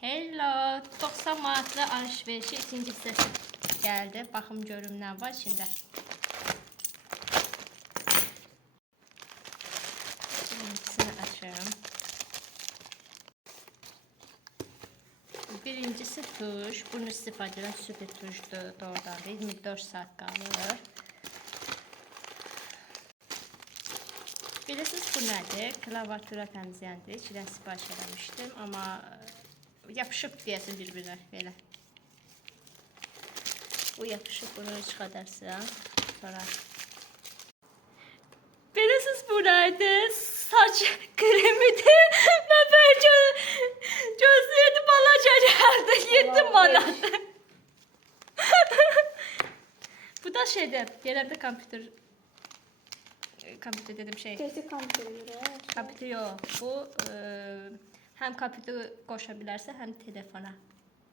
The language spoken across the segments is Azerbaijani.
Hello, 90 manatlı alışverişi ikinci hissəsi gəldi. Baxım görüm nə var içində. Birincisini açıyorum. Birincisi tuş. Bunu istifadə edən süper tuşdur. Doğrudan 24 saat qalır. Bilirsiniz bu nədir? Klaviatura təmizləyəndir. İçidən sipariş eləmişdim, amma yapışıb deyəsin bir-birinə belə. Bu yapışıb, bunu çıxadarsan. Sonra bilirsiniz bu nədir? Saç kremidir. Mən bəlkə gözləyirdim, balaca gəldi. 7 manat. Bu da şeydir, yerəndə kompüter dedim şey. Kesin kompütere göre. Kompüter yox. Bu həm kompüteri qoşa bilərsə, həm telefona.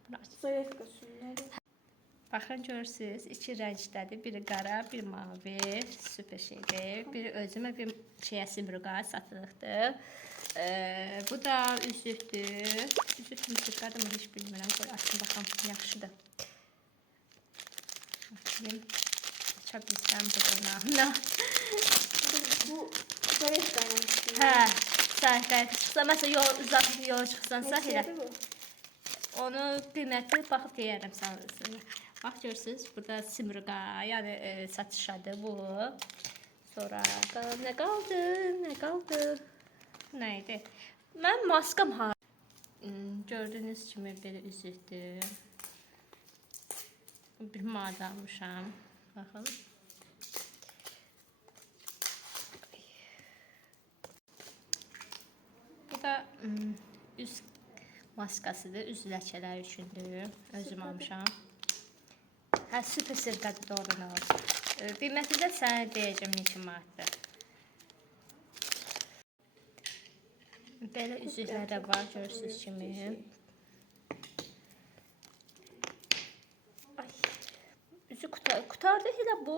Bunu aç. Soyet koşunları. Baxın görürsünüz, iki rəngdədir. Biri qara, bir mavi. Süper şeydir. Biri özümə bir şeyə simruqa satılıqdır. Bu da üzükdür. Üzük müziklədir mi? Hiç bilmirəm. Qoy açın baxam. Yaxşıdır. Bakayım. Aça bilsəm buradan. Bu soyet kaynamıştı. Hə, səhvən. Məsələn, yola çıxsansa elə. Onu qiyməti baxıb deyərəm sana. Bax görürsünüz, burada simruqa, yəni satışadır bu. Sonra nə qaldı? Nə idi? Mən maskam har. Gördüyünüz kimi belə üzükdür. Bir mağaza almışam. Baxın. Bu da üz maskasıdır, üz ləkələri üçündür. Özüm almışam. Hə, süper sirkadır, doğrudan al. Qiyməti də sənə deyəcəm neçə manatdır. Belə üzüklər də var, görürsünüz kimi. Ay, üzük qutardı elə bu.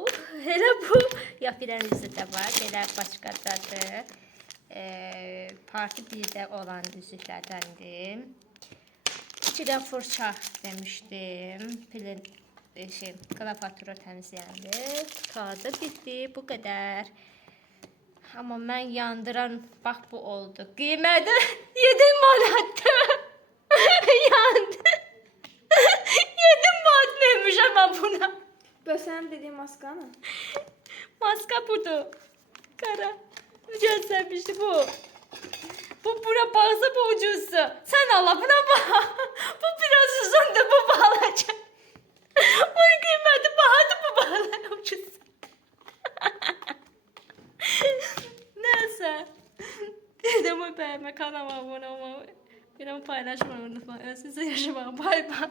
Elə bu. Yapılan üzük də var, belə başqadadır. Parti 1-də olan üzüklərdəndir. 2-dən fırça demişdim. Klaviatura təmizləyəndir. Qutardı, bitdi, bu qədər. Amma mən yandıran, bax bu oldu. Qiyməti 7 manatdır. Yandı. 7 manat vermişəm mən buna. Böyle sen dediğin maska mı? Maska budur. Qara. Göstərmişdi bu. Bu bura baxsa bu ucuzsa. Sən ala buna bax. Bu biraz uzundur, bu balaca. Bunun qiyməti bahadır, bu balaca ucuz. Neyse. Videomu beğenmeyi, kanalıma abone olmayı, videomu paylaşmayı unutmayın. Size yaşamayın. Bay bay.